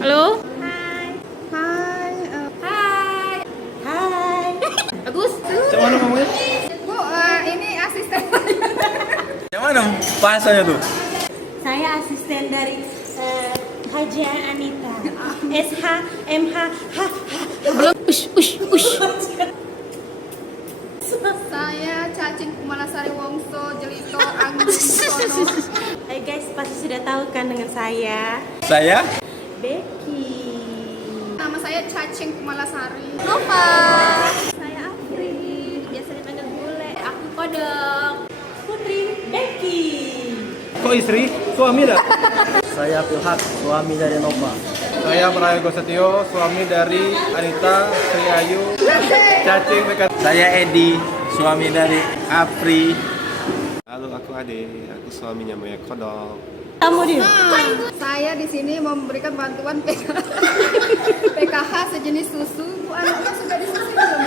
Halo? Hai. Hai. Hai. Hai. Bagus? Yang mana ngomongnya? Bu, ini asisten. Yang mana bahasanya tuh? Saya asisten dari Haja Anita. SH MH H. Belum. Ush. Saya Cacing Kumalasari Wongso Jelito Anggun Sono. Hai guys, pasti sudah tahu kan dengan saya Saya? Becky. Nama saya Cacing Kumalasari. Nova. Saya Afri. Biasa dipanggil bule. Aku Kodok. Putri Becky. Kok istri? Suami dah? Saya Pilhak, suami dari Nova. Saya Prayogo Setio, suami dari Anita, Sri Ayu, Cacing, Bekat. Saya Edi, suami dari Apri. Halo, aku Ade. Aku suaminya Maya Kodok. Kamu dia. Saya di sini memberikan bantuan PKH sejenis susu. Bu, anaknya sudah disusu belum?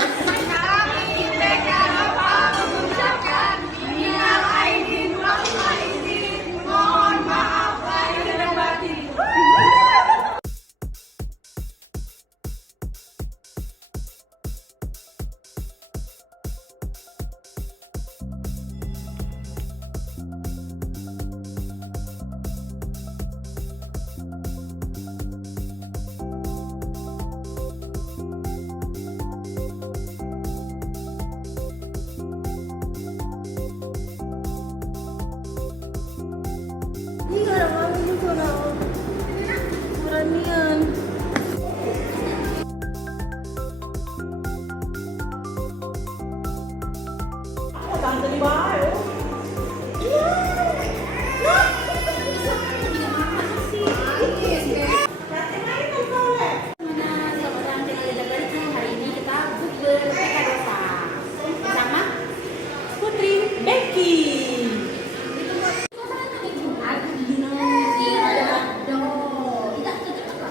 Iya, orang gitu loh. Beranian. Tante di bawah. Putri Becky.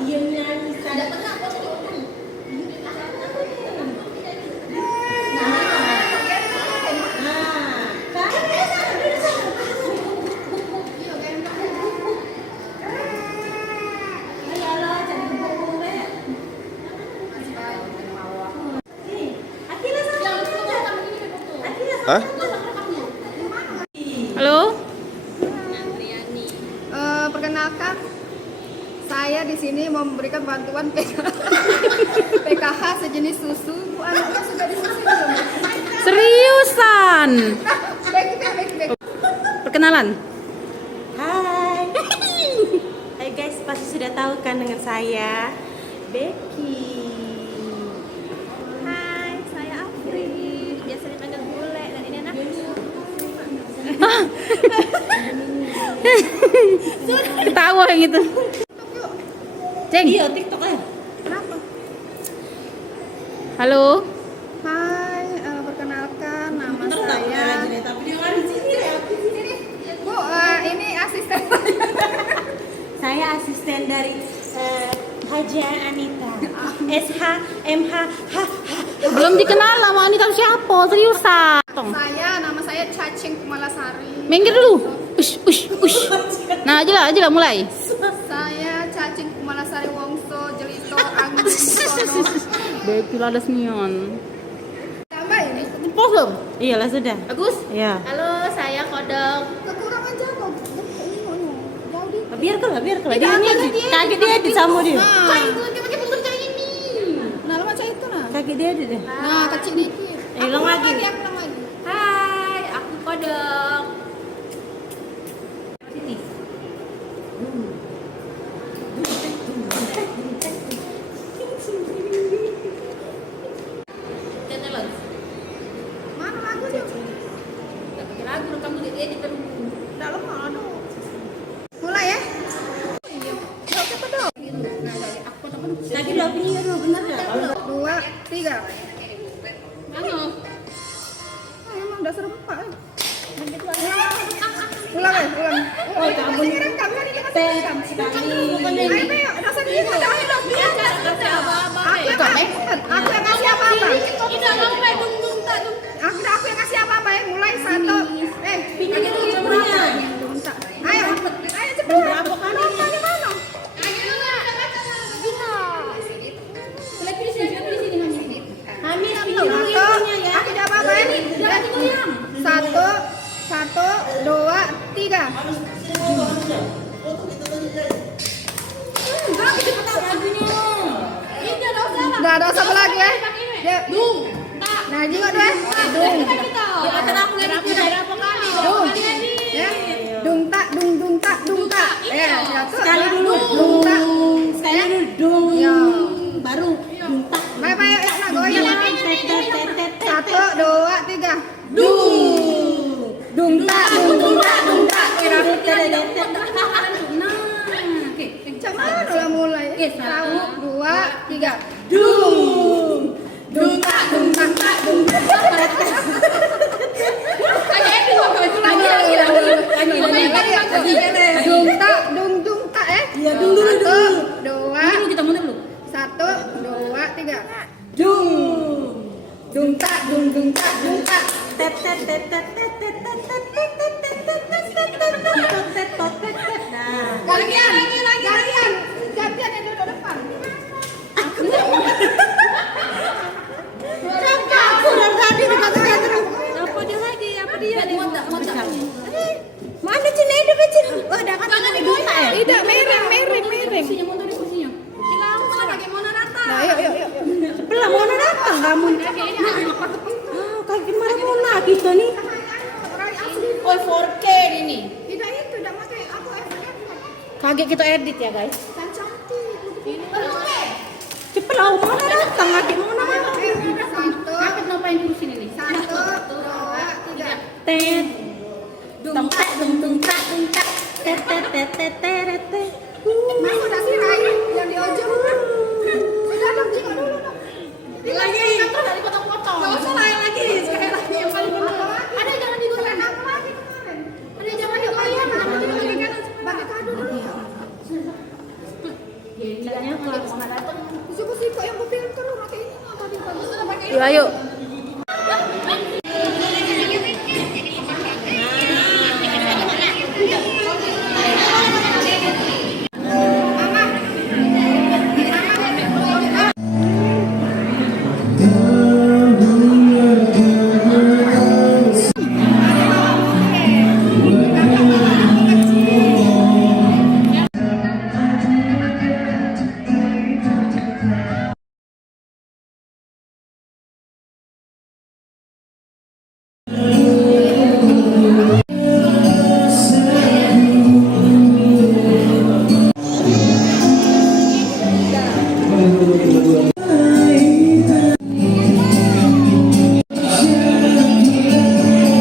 Dia nyanyi saya. Hah? Halo? Perkenalkan, saya di sini memberikan bantuan PKH sejenis susu. Bu, anaknya sudah disusu belum? Seriusan? Baik. Perkenalan? Hai. Hai guys, pasti sudah tahu kan dengan saya Becky. Hai, saya Afri. Biasa dipanggil bule dan ini anak Ketawa yang itu. Ceng. Iya, TikTok ya. Kenapa? Halo? Hai, perkenalkan nama saya. Tapi dia nggak di sini ya. Bu, ini asisten. Saya asisten dari Haja Anita. SH MH H. Belum dikenal sama Anita siapa? Seriusan? Nama saya Cacing Kumalasari. Minggir dulu. Ush. Nah, aja lah mulai. Saya Cacing Kumalasari Wongso Jelito Anggun Sono. Becky Ladas Mion. Tambah ini. Pause belum? Iyalah sudah. Bagus? Iya. Halo, saya Kodok. Kekurangan jago. Jauh di. Biarkanlah. Dia Dia ini kaki dia di sama dia. Dia pakai bentuk kayak ini. Nah, lu macam itu nah. Kaki dia di deh. Nah, kecil dikit. Ulang lagi. Aku ulang lagi. Hai, aku Kodok. Mana lagunya? Gak pakai lagu, kamu edit dulu. Dalam mana? Mulai ya? Iya. Jawab siapa dong? Lagi lo punya dulu bener ya. 2, 3. Mana? Emang dasar empat. Ulang ya, ulang. Oh, kamu ngiram ini masih ngiram. Ayo, dasar ini ada ayo. Aku yang kasih apa-apa. Aku yang kasih apa-apa ya. Mulai 1. Pinjam dulu. Ayo cepet. Nah, ada satu lagi ya. Dung. Nah, juga tuh ya. Dung. Dung. Ya. Dung tak, dung tak, dung tak. Ya, satu. Sekali dulu. Dung tak. Sekali dulu. Dung. Ya. Baru dung tak. Baik, yuk, nak goyang. Satu, dua, tiga. Dung tak, dung tak, dung tak. Macam mana lah mulai? Satu, dua, tiga. Dung tak, dung tak, dung tak. Lagi. Dung tak, dung tak Iya, dung dulu. Satu, dua. Kita mundur dulu. Satu, dua, tiga. Dung tak, dung tak, dung tak. Gantian yang duduk depan. Aku dari tadi dekat-dekat terus. Apa dia lagi? Apa dia? Mana Cina itu Cina? Oh, ada kan dibuka ya? Tidak, miring. Nah, yuk. Sebelah mana datang kamu? Kayak gimana Mona kita nih? Oh 4K ini. Tidak itu, tidak pakai aku FFF. Kaget kita edit ya guys. Kan cantik. Cepet lah Mona datang, kaget Mona. Satu, Aku ngapain dulu sini nih? satu, dua, tiga. Tet. Dung tak. Tet. Mas udah sih Rai yang di ojol. Sudah dong, jika dulu dong. Lagi dari potong-potong. Gak usah lagi, sekali lagi yang paling benar. Ada jangan digoyang apa lagi kemarin. Ada jangan digoyang, nanti dibagi kanan, bagi kado dulu. Gilanya kalau mau datang. Kusik kok yang mobil kan lu pakai ini tadi bagus pakai ini. Yuk ayo.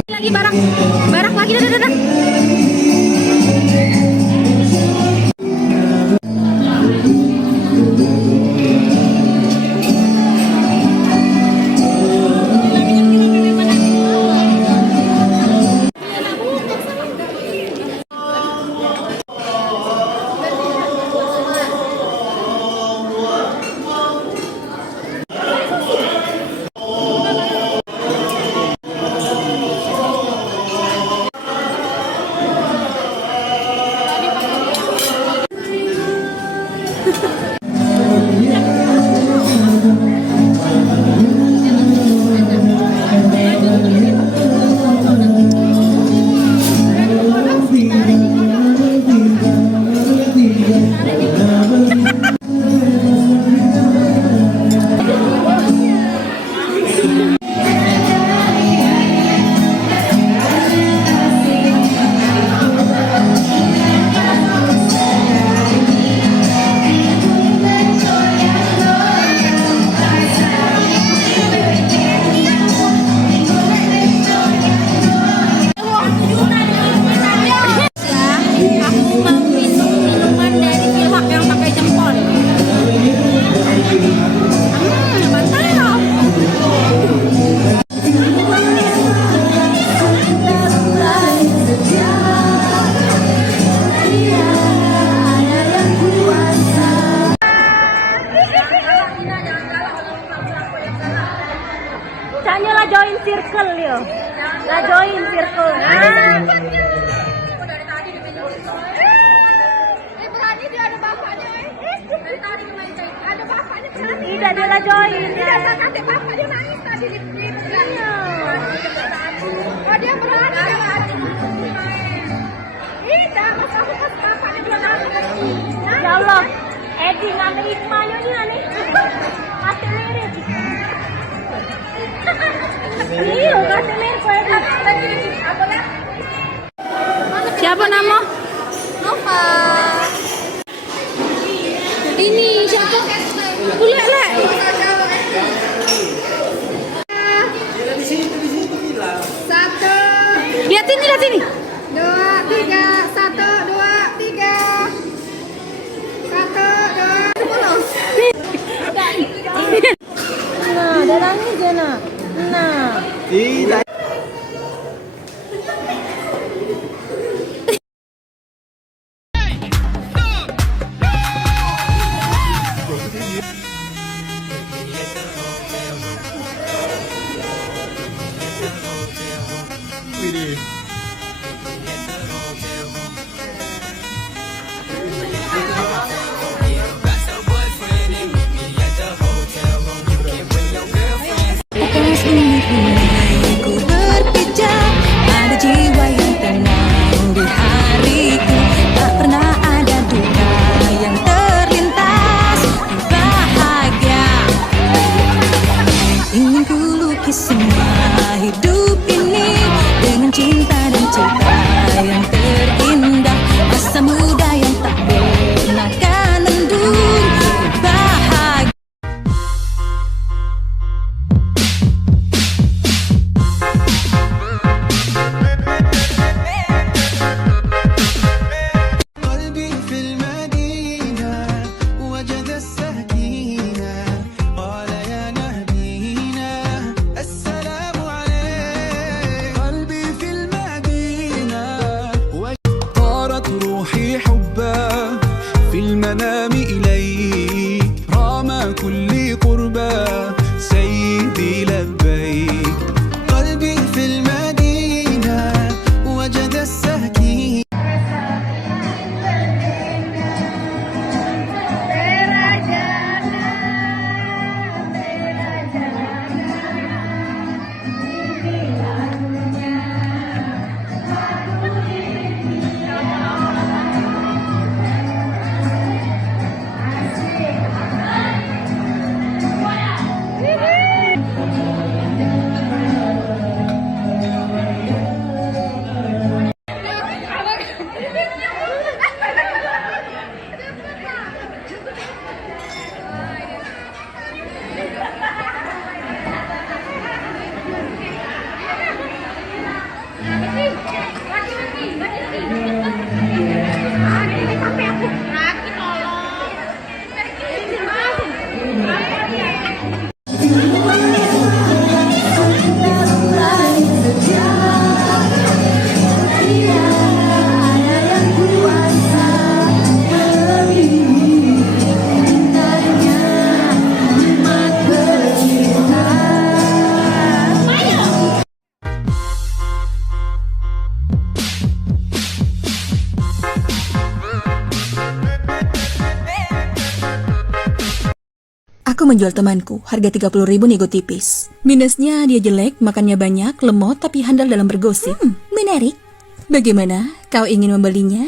Lagi barak lagi dah. Canya lah join circle yo. Lah join circle. Berani dia ada bapaknya. Dari tadi ada bapaknya berani. Tidak dia lah join. Tidak ada bapak dia nangis tadi di Oh dia berani. Tidak, mas aku pas bapaknya belum nangis. Ya Allah, Edi ngambil Ismail nih. Siapa nama? Nova. Ini siapa? Boleh lah. Satu, Lihat ini, lihat ini. 2, 3, 1, 2, 3. 1, 2, 10. Nah, darahnya aja nah. Nah. Tidak. Ku berpijak, ada jiwa yang tenang di hariku. Tak pernah ada duka yang terlintas. Bahagia, ingin ku lukis semua hidup ini dengan cinta dan cita yang terindah. Masa muda yang tak pernah kan mendung. Bahagia. قلبي في المدينة وجد السكينة قال يا نبينا السلام عليك قلبي في المدينة طارت روحي حبا في المنام إليك رام كل قربا سيدي لبيك قلبي في المدينة وجد السكينة Aku menjual temanku, harga 30.000 nego tipis. Minusnya dia jelek, makannya banyak, lemot tapi handal dalam bergosip. Menarik. Bagaimana? Kau ingin membelinya?